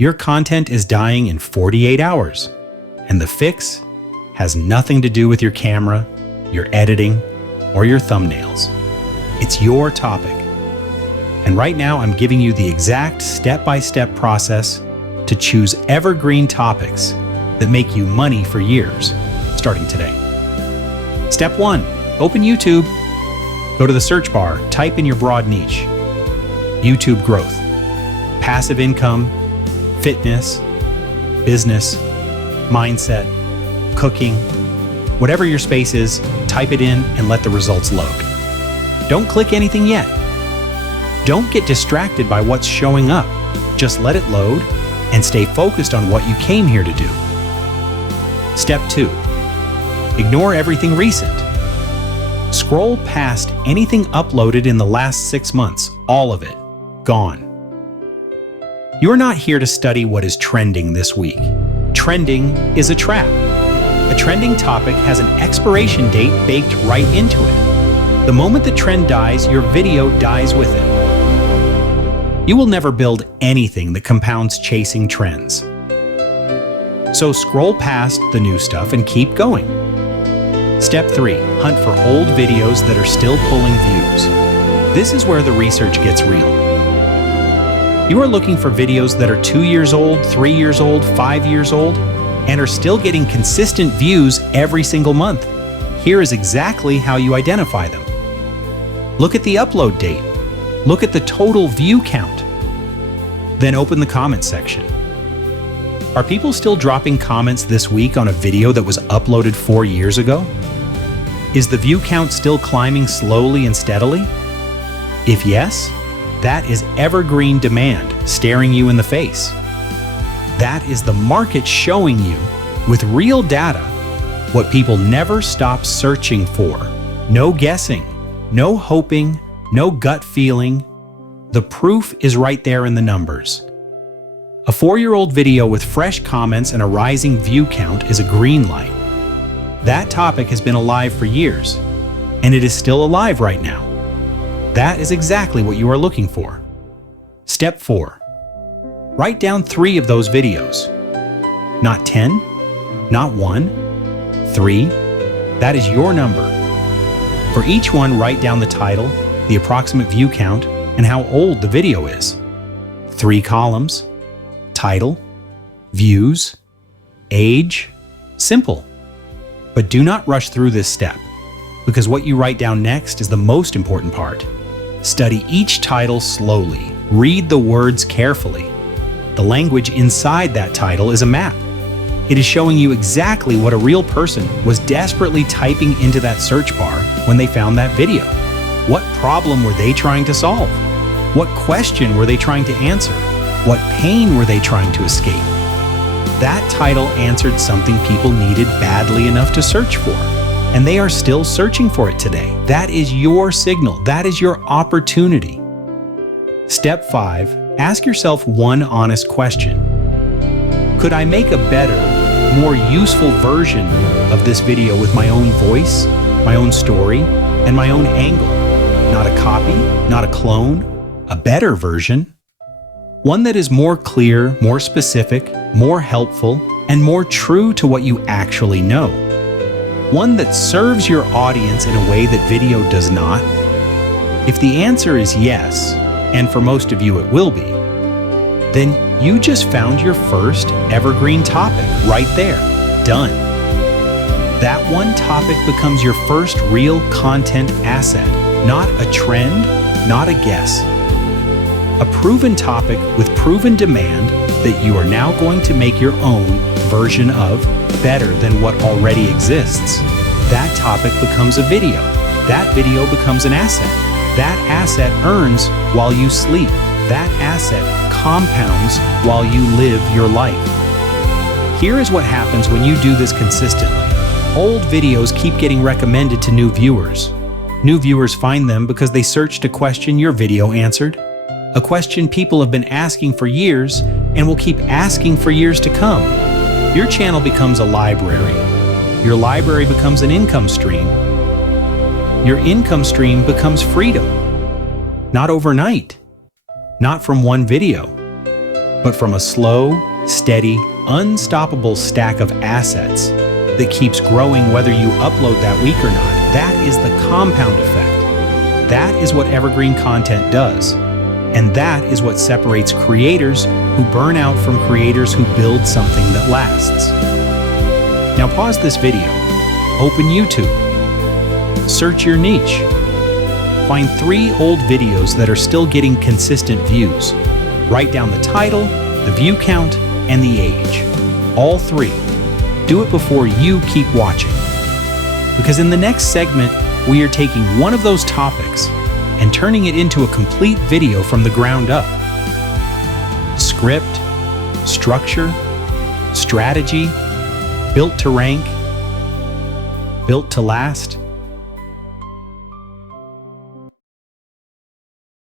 Your content is dying in 48 hours, and the fix has nothing to do with your camera, your editing, or your thumbnails. It's your topic. And right now, I'm giving you the exact step-by-step process to choose evergreen topics that make you money for years, starting today. Step 1, open YouTube. Go to the search bar, type in your broad niche. YouTube growth, passive income, fitness, business, mindset, cooking, whatever your space is, type it in and let the results load. Don't click anything yet. Don't get distracted by what's showing up. Just let it load and stay focused on what you came here to do. Step 2, ignore everything recent. Scroll past anything uploaded in the last 6 months, all of it, gone. You're not here to study what is trending this week. Trending is a trap. A trending topic has an expiration date baked right into it. The moment the trend dies, your video dies with it. You will never build anything that compounds chasing trends. So scroll past the new stuff and keep going. Step 3, hunt for old videos that are still pulling views. This is where the research gets real. You are looking for videos that are 2 years old, 3 years old, 5 years old, and are still getting consistent views every single month. Here is exactly how you identify them. Look at the upload date. Look at the total view count. Then open the comments section. Are people still dropping comments this week on a video that was uploaded 4 years ago? Is the view count still climbing slowly and steadily? If yes, that is evergreen demand staring you in the face. That is the market showing you, with real data, what people never stop searching for. No guessing, no hoping, no gut feeling. The proof is right there in the numbers. A 4-year-old video with fresh comments and a rising view count is a green light. That topic has been alive for years, and it is still alive right now. That is exactly what you are looking for. Step 4. Write down 3 of those videos. Not 10, not 1, 3. That is your number. For each one, write down the title, the approximate view count, and how old the video is. 3 columns. Title, views, age, simple. But do not rush through this step, because what you write down next is the most important part. Study each title slowly. Read the words carefully. The language inside that title is a map. It is showing you exactly what a real person was desperately typing into that search bar when they found that video. What problem were they trying to solve? What question were they trying to answer? What pain were they trying to escape? That title answered something people needed badly enough to search for, and they are still searching for it today. That is your signal. That is your opportunity. Step 5, ask yourself one honest question. Could I make a better, more useful version of this video with my own voice, my own story, and my own angle? Not a copy, not a clone, a better version. One that is more clear, more specific, more helpful, and more true to what you actually know. One that serves your audience in a way that video does not. If the answer is yes, and for most of you it will be, then you just found your first evergreen topic right there. Done. That one topic becomes your first real content asset, not a trend, not a guess. A proven topic with proven demand that you are now going to make your own version of, better than what already exists. That topic becomes a video. That video becomes an asset. That asset earns while you sleep. That asset compounds while you live your life. Here is what happens when you do this consistently. Old videos keep getting recommended to new viewers. New viewers find them because they searched a question your video answered, a question people have been asking for years and will keep asking for years to come. Your channel becomes a library. Your library becomes an income stream. Your income stream becomes freedom. Not overnight. Not from one video. but from a slow, steady, unstoppable stack of assets that keeps growing whether you upload that week or not. That is the compound effect. That is what evergreen content does. And that is what separates creators who burn out from creators who build something that lasts. Now pause this video, open YouTube, search your niche, find 3 old videos that are still getting consistent views. Write down the title, the view count, and the age. All 3. Do it before you keep watching. Because in the next segment, we are taking one of those topics and turning it into a complete video from the ground up. Script, structure, strategy, built to rank, built to last.